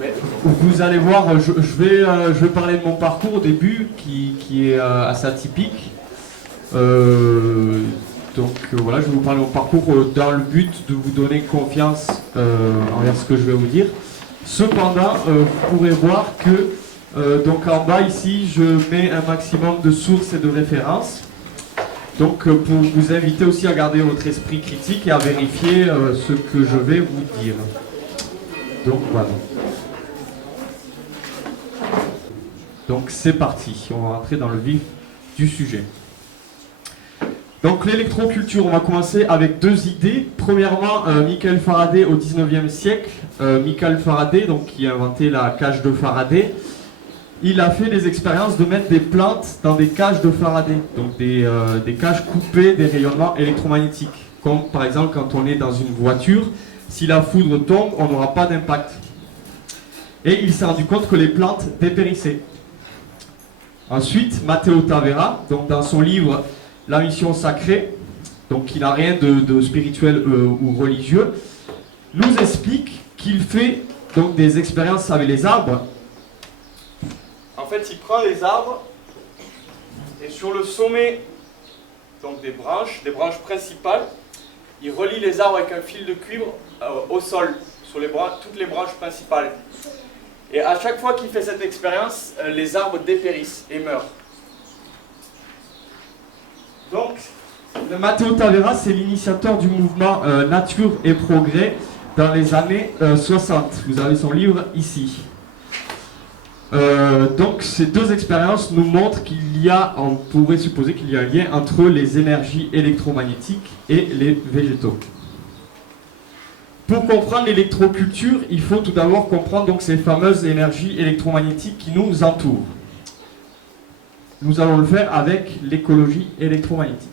Mais vous allez voir, je vais parler de mon parcours au début, qui est assez atypique. Voilà, je vais vous parler de mon parcours dans le but de vous donner confiance envers ce que je vais vous dire. Cependant, vous pourrez voir que donc en bas ici, je mets un maximum de sources et de références. Donc pour vous inviter aussi à garder votre esprit critique et à vérifier ce que je vais vous dire. Donc voilà. Donc c'est parti, on va rentrer dans le vif du sujet. Donc l'électroculture, on va commencer avec deux idées. Premièrement, Michael Faraday au 19e siècle. Michael Faraday, donc, qui a inventé la cage de Faraday, il a fait des expériences de mettre des plantes dans des cages de Faraday, donc des cages coupées des rayonnements électromagnétiques. Comme par exemple quand on est dans une voiture, si la foudre tombe, on n'aura pas d'impact. Et il s'est rendu compte que les plantes dépérissaient. Ensuite, Matteo Tavera, donc dans son livre La mission sacrée, donc qui n'a rien de spirituel ou religieux, nous explique qu'il fait donc des expériences avec les arbres. En fait, il prend les arbres et sur le sommet donc des branches principales, il relie les arbres avec un fil de cuivre au sol, sur toutes les branches principales. Et à chaque fois qu'il fait cette expérience, les arbres dépérissent et meurent. Donc, le Matteo Tavera, c'est l'initiateur du mouvement Nature et Progrès dans les années 60. Vous avez son livre ici. Donc, ces deux expériences nous montrent on pourrait supposer qu'il y a un lien entre les énergies électromagnétiques et les végétaux. Pour comprendre l'électroculture, il faut tout d'abord comprendre donc ces fameuses énergies électromagnétiques qui nous entourent. Nous allons le faire avec l'écologie électromagnétique.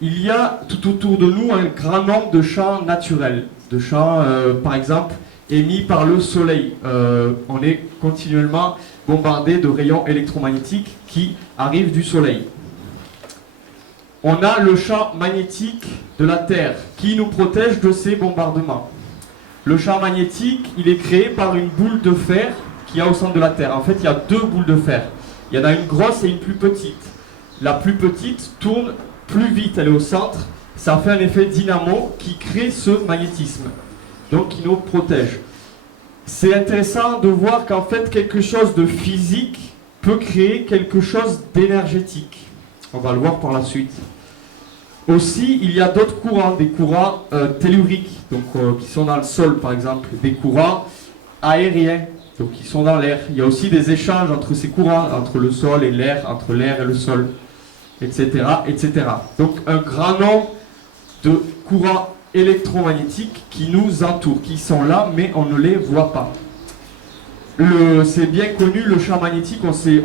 Il y a tout autour de nous un grand nombre de champs naturels, de champs par exemple émis par le soleil. On est continuellement bombardé de rayons électromagnétiques qui arrivent du soleil. On a le champ magnétique de la Terre qui nous protège de ces bombardements. Le champ magnétique, il est créé par une boule de fer qu'il y a au centre de la Terre. En fait, il y a deux boules de fer. Il y en a une grosse et une plus petite. La plus petite tourne plus vite, elle est au centre. Ça fait un effet dynamo qui crée ce magnétisme, donc qui nous protège. C'est intéressant de voir qu'en fait, quelque chose de physique peut créer quelque chose d'énergétique. On va le voir par la suite. Aussi, il y a d'autres courants, des courants telluriques, donc qui sont dans le sol par exemple, des courants aériens, donc qui sont dans l'air. Il y a aussi des échanges entre ces courants, entre le sol et l'air, entre l'air et le sol, etc., etc. Donc un grand nombre de courants électromagnétiques qui nous entourent, qui sont là, mais on ne les voit pas. C'est bien connu, le champ magnétique, on s'est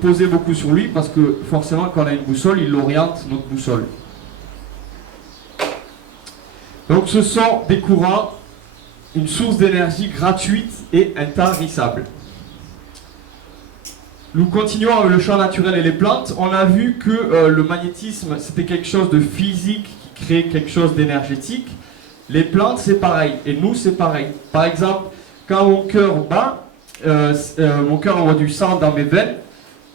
posé beaucoup sur lui, parce que forcément, quand on a une boussole, il oriente notre boussole. Donc ce sont des courants, une source d'énergie gratuite et intarissable. Nous continuons avec le champ naturel et les plantes. On a vu que le magnétisme, c'était quelque chose de physique qui crée quelque chose d'énergétique. Les plantes, c'est pareil. Et nous, c'est pareil. Par exemple, quand mon cœur bat, mon cœur envoie du sang dans mes veines.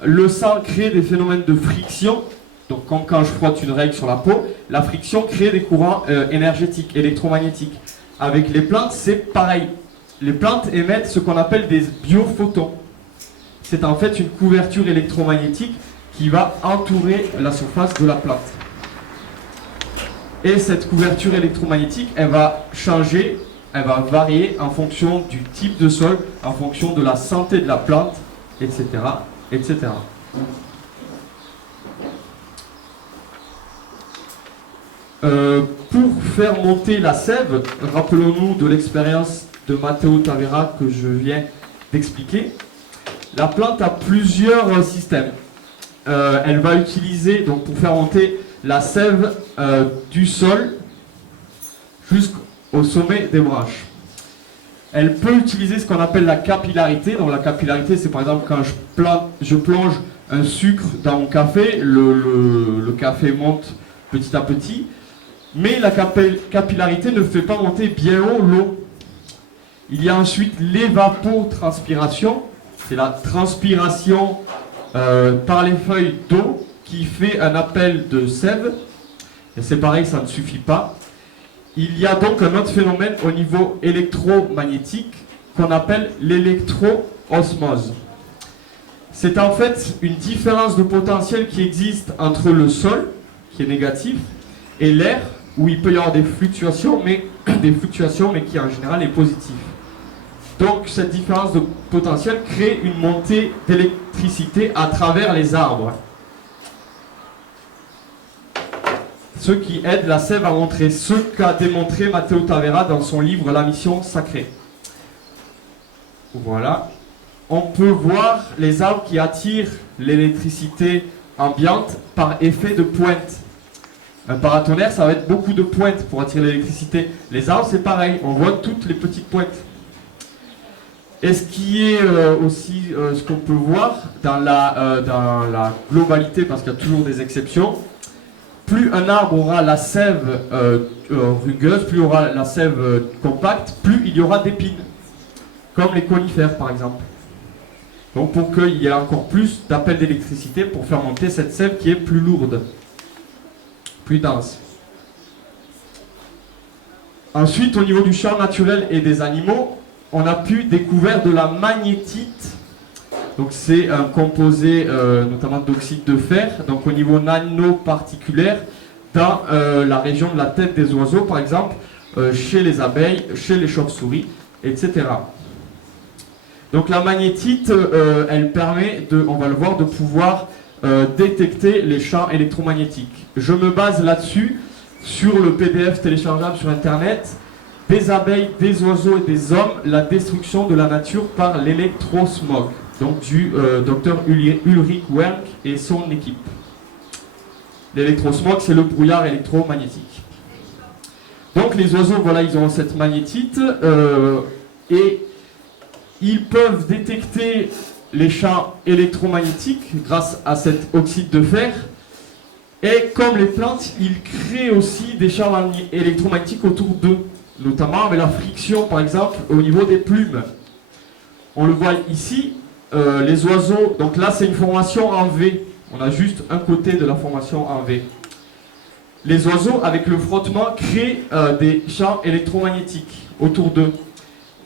Le sang crée des phénomènes de friction. Donc, comme quand je frotte une règle sur la peau, la friction crée des courants énergétiques, électromagnétiques. Avec les plantes, c'est pareil. Les plantes émettent ce qu'on appelle des biophotons. C'est en fait une couverture électromagnétique qui va entourer la surface de la plante. Et cette couverture électromagnétique, elle va changer, elle va varier en fonction du type de sol, en fonction de la santé de la plante, etc., etc. Pour faire monter la sève, rappelons-nous de l'expérience de Matteo Tavera que je viens d'expliquer. La plante a plusieurs systèmes. Elle va utiliser, donc pour faire monter la sève du sol jusqu'au sommet des branches. Elle peut utiliser ce qu'on appelle la capillarité. Donc la capillarité, c'est par exemple quand je plonge un sucre dans mon café, le café monte petit à petit. Mais la capillarité ne fait pas monter bien haut l'eau. Il y a ensuite l'évapotranspiration, c'est la transpiration par les feuilles d'eau qui fait un appel de sève. Et c'est pareil, ça ne suffit pas. Il y a donc un autre phénomène au niveau électromagnétique qu'on appelle l'électroosmose. C'est en fait une différence de potentiel qui existe entre le sol, qui est négatif, et l'air, où il peut y avoir des fluctuations, mais qui en général est positive. Donc cette différence de potentiel crée une montée d'électricité à travers les arbres. Ce qui aide la sève à montrer ce qu'a démontré Matteo Tavera dans son livre La mission sacrée. Voilà. On peut voir les arbres qui attirent l'électricité ambiante par effet de pointe. Un paratonnerre, ça va être beaucoup de pointes pour attirer l'électricité. Les arbres, c'est pareil, on voit toutes les petites pointes. Et ce qui est aussi ce qu'on peut voir dans la globalité, parce qu'il y a toujours des exceptions, plus un arbre aura la sève rugueuse, plus il aura la sève compacte, plus il y aura d'épines, comme les conifères par exemple. Donc pour qu'il y ait encore plus d'appels d'électricité pour faire monter cette sève qui est plus lourde, plus dense. Ensuite, au niveau du champ naturel et des animaux, on a pu découvrir de la magnétite. Donc c'est un composé notamment d'oxyde de fer, donc au niveau nanoparticulaire, dans la région de la tête des oiseaux par exemple, chez les abeilles, chez les chauves-souris, etc. Donc la magnétite, elle permet, on va le voir, de pouvoir détecter les champs électromagnétiques. Je me base là-dessus, sur le PDF téléchargeable sur Internet, des abeilles, des oiseaux et des hommes, la destruction de la nature par l'électrosmog, donc du docteur Ulrich Werk et son équipe. L'électrosmog, c'est le brouillard électromagnétique. Donc les oiseaux, voilà, ils ont cette magnétite et ils peuvent détecter les champs électromagnétiques grâce à cet oxyde de fer. Et comme les plantes, ils créent aussi des champs électromagnétiques autour d'eux, notamment avec la friction, par exemple, au niveau des plumes. On le voit ici, les oiseaux, donc là c'est une formation en V. On a juste un côté de la formation en V. Les oiseaux, avec le frottement, créent des champs électromagnétiques autour d'eux.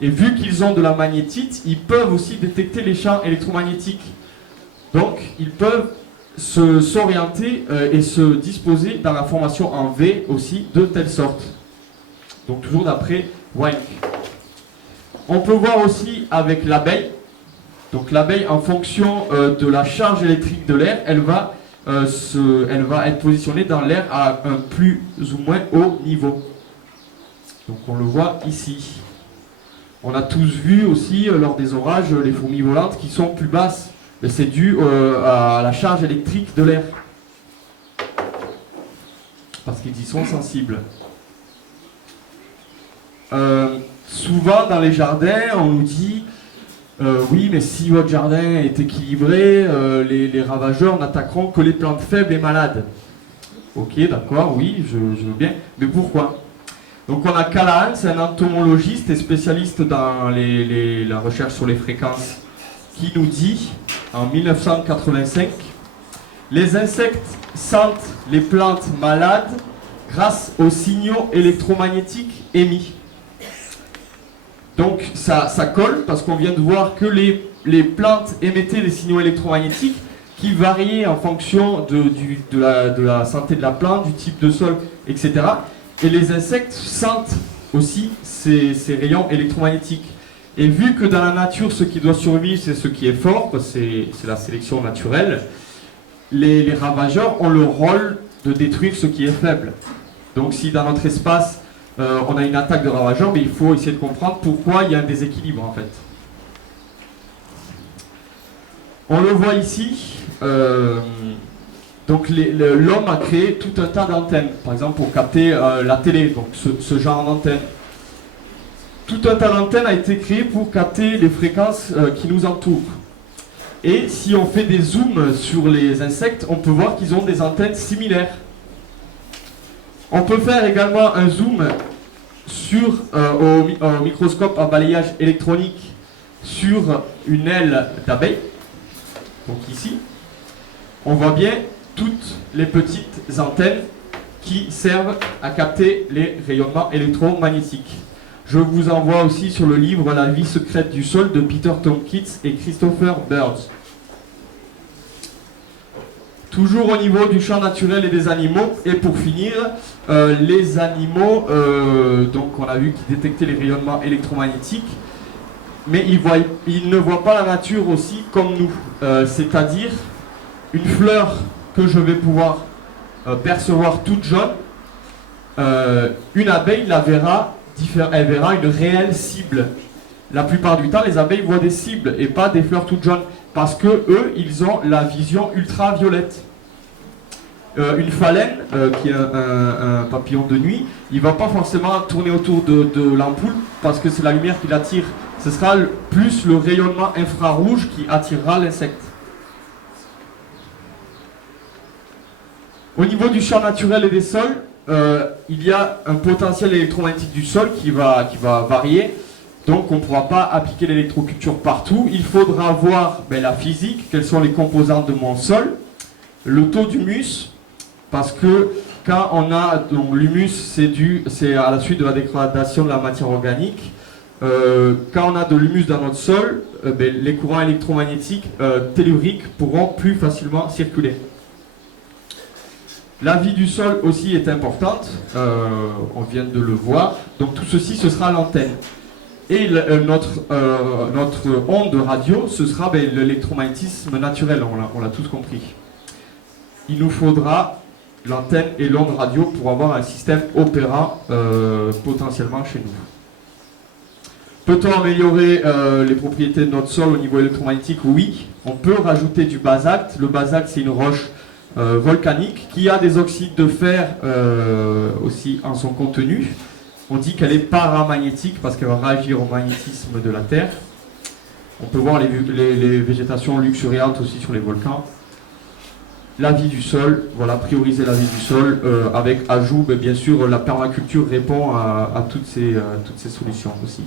Et vu qu'ils ont de la magnétite, ils peuvent aussi détecter les champs électromagnétiques. Donc, ils peuvent s'orienter et se disposer dans la formation en V aussi, de telle sorte. Donc, toujours d'après Wenck. On peut voir aussi avec l'abeille. Donc, l'abeille, en fonction de la charge électrique de l'air, elle va être positionnée dans l'air à un plus ou moins haut niveau. Donc, on le voit ici. On a tous vu aussi lors des orages les fourmis volantes qui sont plus basses. Mais c'est dû à la charge électrique de l'air. Parce qu'ils y sont sensibles. Souvent dans les jardins, on nous dit oui, mais si votre jardin est équilibré, les ravageurs n'attaqueront que les plantes faibles et malades. Ok, d'accord, oui, je veux bien. Mais pourquoi ? Donc on a Callahan, c'est un entomologiste et spécialiste dans la recherche sur les fréquences, qui nous dit, en 1985, les insectes sentent les plantes malades grâce aux signaux électromagnétiques émis. Donc ça colle, parce qu'on vient de voir que les plantes émettaient des signaux électromagnétiques qui variaient en fonction de la santé de la plante, du type de sol, etc. Et les insectes sentent aussi ces rayons électromagnétiques. Et vu que dans la nature, ce qui doit survivre, c'est ce qui est fort, c'est la sélection naturelle, les ravageurs ont le rôle de détruire ce qui est faible. Donc si dans notre espace, on a une attaque de ravageurs, mais il faut essayer de comprendre pourquoi il y a un déséquilibre en fait. On le voit ici. Donc l'homme a créé tout un tas d'antennes, par exemple pour capter la télé, donc ce genre d'antenne. Tout un tas d'antennes a été créé pour capter les fréquences qui nous entourent. Et si on fait des zooms sur les insectes, on peut voir qu'ils ont des antennes similaires. On peut faire également un zoom au microscope à balayage électronique sur une aile d'abeille, donc ici, on voit bien toutes les petites antennes qui servent à capter les rayonnements électromagnétiques. Je vous envoie aussi sur le livre La vie secrète du sol de Peter Tompkins et Christopher Birds. Toujours au niveau du champ naturel et des animaux, et pour finir, les animaux, donc on a vu qu'ils détectaient les rayonnements électromagnétiques, mais ils ne voient pas la nature aussi comme nous, c'est-à-dire une fleur que je vais pouvoir percevoir toute jaune, une abeille elle verra une réelle cible. La plupart du temps, les abeilles voient des cibles et pas des fleurs toutes jaunes, parce que eux, ils ont la vision ultraviolette. Une phalène, qui est un papillon de nuit, il ne va pas forcément tourner autour de l'ampoule parce que c'est la lumière qui l'attire. Ce sera plus le rayonnement infrarouge qui attirera l'insecte. Au niveau du champ naturel et des sols, il y a un potentiel électromagnétique du sol qui va varier. Donc on ne pourra pas appliquer l'électroculture partout. Il faudra voir la physique, quelles sont les composantes de mon sol, le taux d'humus, parce que quand on a, donc l'humus c'est à la suite de la dégradation de la matière organique. Quand on a de l'humus dans notre sol, les courants électromagnétiques telluriques pourront plus facilement circuler. La vie du sol aussi est importante, on vient de le voir, donc tout ceci ce sera l'antenne. Et notre onde radio, ce sera l'électromagnétisme naturel, on l'a tous compris. Il nous faudra l'antenne et l'onde radio pour avoir un système opérant potentiellement chez nous. Peut-on améliorer les propriétés de notre sol au niveau électromagnétique? Oui, on peut rajouter du basalte. Le basalte c'est une roche volcanique qui a des oxydes de fer aussi en son contenu. On dit qu'elle est paramagnétique parce qu'elle va réagir au magnétisme de la Terre. On peut voir les végétations luxuriantes aussi sur les volcans. La vie du sol, voilà, prioriser la vie du sol avec ajout, bien sûr, la permaculture répond à toutes ces solutions aussi.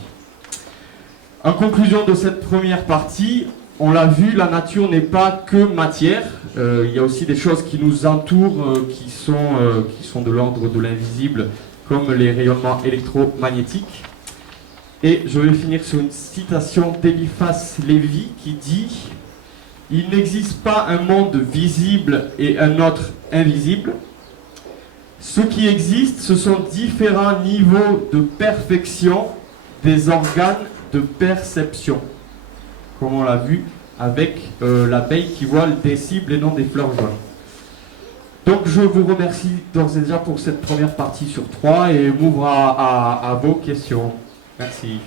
En conclusion de cette première partie, on l'a vu, la nature n'est pas que matière. Il y a aussi des choses qui nous entourent, qui sont de l'ordre de l'invisible, comme les rayonnements électromagnétiques. Et je vais finir sur une citation d'Eliphas Lévy qui dit « Il n'existe pas un monde visible et un autre invisible. Ce qui existe, ce sont différents niveaux de perfection des organes de perception. » Comme on l'a vu avec l'abeille qui voit des cibles et non des fleurs jaunes. Donc je vous remercie d'ores et déjà pour cette première partie sur 3 et m'ouvre à vos questions. Merci.